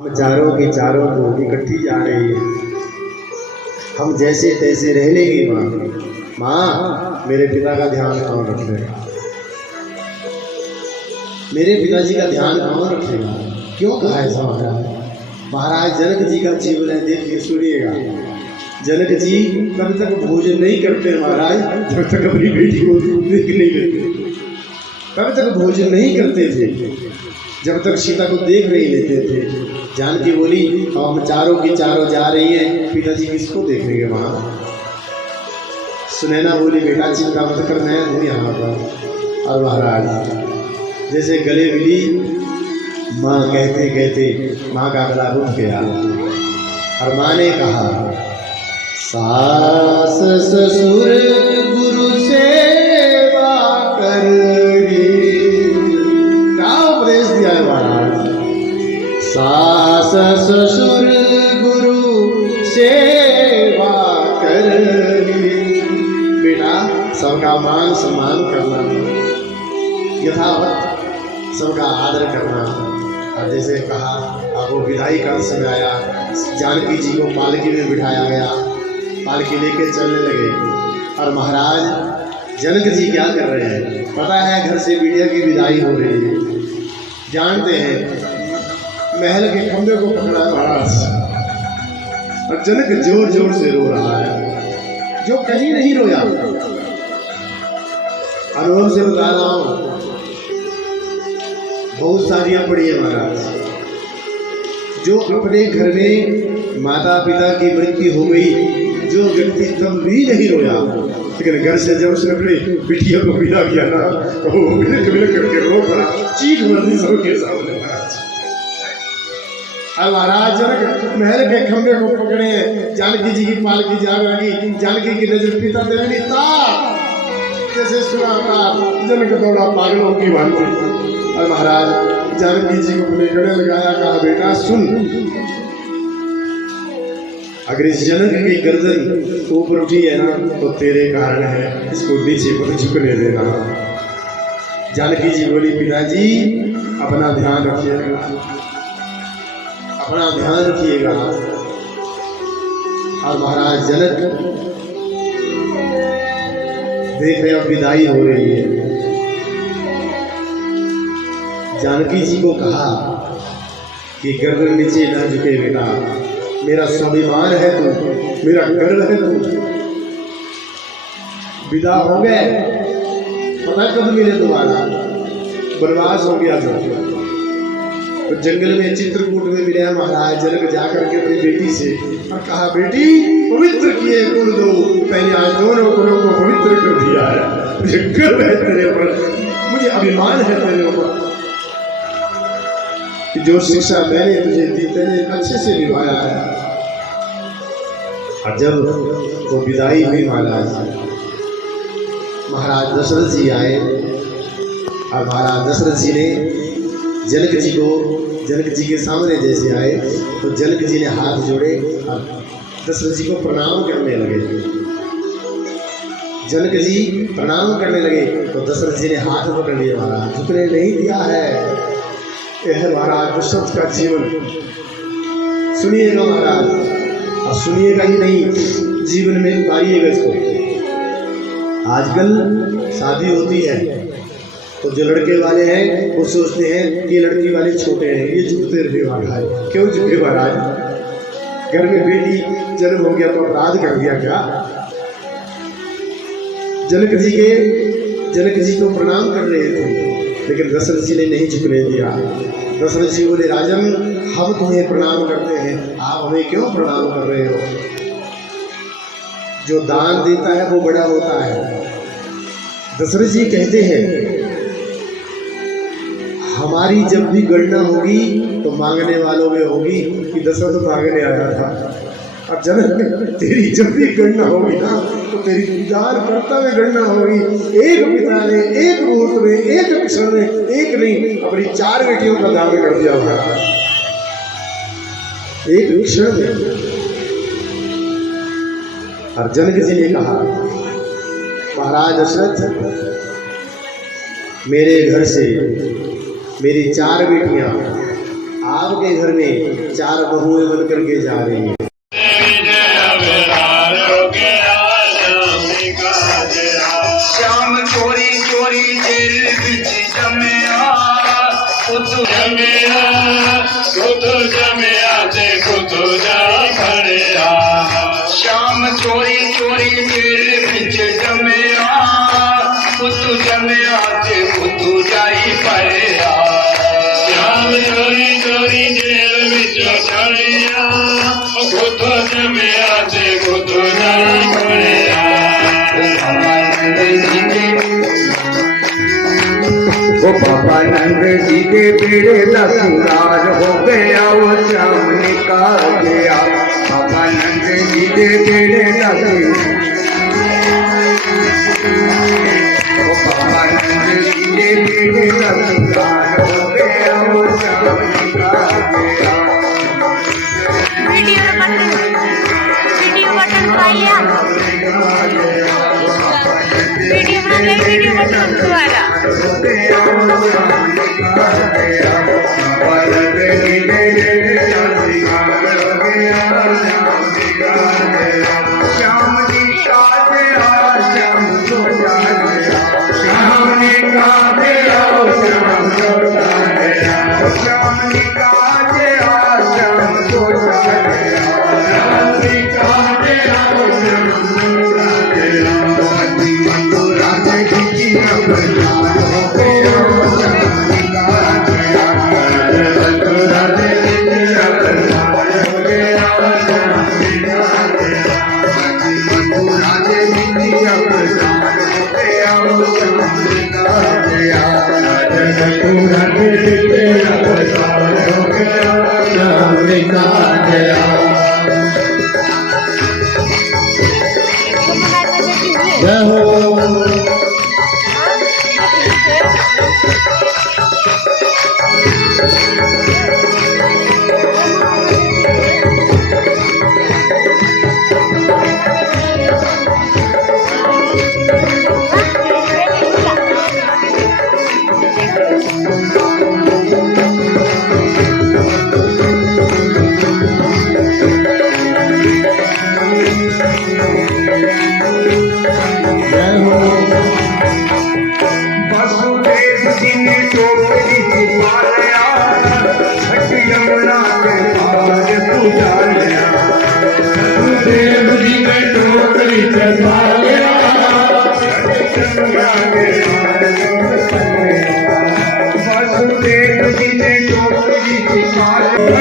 हम चारों की चारों तो इकट्ठी जा रही है। हम जैसे तैसे रह लेंगे माँ। माँ मेरे पिता का ध्यान कौन रखेगा? मेरे पिताजी का ध्यान कौन रखेगा? क्यों कहा ऐसा महाराज? महाराज जनक जी का जीवन है, देखिए सुनिएगा। जनक जी कब तक भोजन नहीं करते महाराज, जब तक अपनी बेटी को देख नहीं लेते। कब तक भोजन नहीं करते थे जब तक सीता को देख नहीं लेते थे। जानकी बोली हम चारों की चारों जा रही हैं, पिताजी किसको देखेंगे वहाँ? सुनैना बोली बेटा चिंता मत कर, मैं हूँ यहाँ पर। और महाराज जैसे गले मिली माँ, कहते कहते माँ का गला रुक गया और माँ ने कहा सास ससुर गुरु सेवा करगी। क्या उपदेश दिया है महाराज? सास ससुर गुरु सेवा करगी। बेटा सबका मान सम्मान करना, यथावत सबका आदर करना। और जैसे कहा आपको विदाई का समय आया, जानकी जी को पालकी में बिठाया गया, पालकी लेके चलने लगे। और महाराज जनक जी क्या कर रहे हैं पता है? घर से बिटिया की विदाई हो रही है। जानते हैं महल के खंभे को पकड़ा महाराज, और जनक जोर जोर से रो रहा है, जो कहीं नहीं रोया। अनुभव से बता रहा हूं, बहुत सारियां पड़ी है महाराज, जो अपने घर में माता पिता की मृत्यु हो गई, जो व्यक्ति तब भी नहीं रोया, लेकिन घर से जब उसने अपनी बिटिया को विदा किया ना, तो वो बिलक बिलक करके रो पड़ा, चीख मरती सबके सामने महाराज। अब महाराज जनक महल के खंभे को पकड़े हैं, जानकी जी की पालकी जा रही, जानकी की नजर पिता देवनी ता जैसे सुना जनक दौड़ा पागलों की भांति। और महाराज जानकी जी को अपने गले लगाया, कहा बेटा सुन, अगर इस जनक की गर्दन ऊपर उठी है ना तो तेरे कारण है, इसको नीचे पर झुकने देना। जानकी जी बोली पिताजी अपना ध्यान रखिएगा, अपना ध्यान रखिएगा। और महाराज जनक देख रहे अब विदाई हो रही है। जानकी जी को कहा कि गर्दन नीचे ना झुके बेटा, मेरा स्वाभिमान है तू, मेरा गर्व है तू। विदा हो गए, पता कब मिले दोबारा? वनवास हो गया तो जंगल में चित्रकूट में मिले हैं महाराज। जनक जाकर के अपनी बेटी से और कहा बेटी पवित्र किए कुल दो, मैंने आज दोनों कुलों को पवित्र कर दिया है, मुझे गर्व है तेरे ऊपर, मुझे अभिमान है तेरे ऊपर कि जो शिक्षा मैंने तुझे दी तेने अच्छे से निभाया है। और जब वो विदाई हुई महाराज दशरथ जी आए, और महाराज दशरथ जी ने जनक जी को, जनक जी के सामने जैसे आए तो जनक जी ने हाथ जोड़े और दशरथ जी को प्रणाम करने लगे। जनक जी प्रणाम करने लगे तो दशरथ जी ने हाथ पकड़ लिया, महाराज झुकने नहीं दिया है। यह महाराज दशरथ का जीवन सुनिएगा महाराज, और सुनिएगा ही नहीं, जीवन में उतारिएगा इसको। आजकल शादी होती है तो जो लड़के वाले हैं वो सोचते हैं कि लड़की वाले छोटे हैं, ये झुकते रहे महाराज। क्यों झुके महाराज? घर में बेटी जन्म हो गया तो अपराध कर दिया क्या? जनक जी तो प्रणाम कर रहे थे, लेकिन दशरथ जी ने नहीं झुकने दिया। दशरथ जी बोले राजन हम तुम्हें प्रणाम करते हैं, आप हमें क्यों प्रणाम कर रहे हो? जो दान देता है वो बड़ा होता है। दशरथ जी कहते हैं हमारी जब भी गणना होगी तो मांगने वालों में होगी कि दशरथ मांगने आया था। और जनक तेरी जब भी गणना होगी ना तो तेरी दान करता में गणना होगी। एक पिता ने एक मुहूर्त में, एक क्षण में, एक नहीं अपनी 4 बेटियों का दान कर दिया होगा, एक क्षण में। और जनक जी ने कहा महाराज दशरथ मेरे घर से मेरी 4 बेटियां आपके घर में 4 बहुएं बन करके जा रही हैं। श्याम चोरी चोरी जेल बिच जमया खुद जमया खुद जमया ते खुद जा खड़या श्याम चोरी चोरी जेल बिच जमया खुद जमया ते खुद जाई पड़या श्याम चोरी चोरी जेल बिच जमया खुद जमया ते खुद जाई पड़या वो बाबा नंद जी के बेड़े का सिंगार हो गया, वो श्याम निकाल गया। बाबा नंद जी के बेड़े का वो बाबा नंद जी के बेड़े का सिंगार हो गया, वो श्याम निकाल गया। वीडियो बटन दबाइए, वीडियो बना ले, वीडियो बटन दबाया। श्याम जी का श्याम छोटा गया, श्याम ने का श्याम छोटा गया, श्याम ने का श्याम छोटा गया, श्याम ने का श्याम छोटा गया। राधे जी प्रचार हो गया, श्याम निकाल गया। राधे जी प्रचार हो गया, श्याम निकाल गया। राधे जी प्रचार हो गया, श्याम निकाल गया। राधे जी प्रचार हो गया, श्याम निकाल गया। जय हो। वसुदेव जी ने टोकरी छिपा लिया, छठ यमुना के पार पूजा लिया। वसुदेव जी ने टोकरी छिपा लिया, छठ यमुना के पार पूजा लिया। वसुदेव जी ने टोकरी छिपा लिया।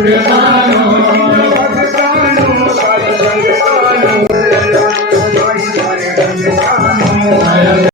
भगवान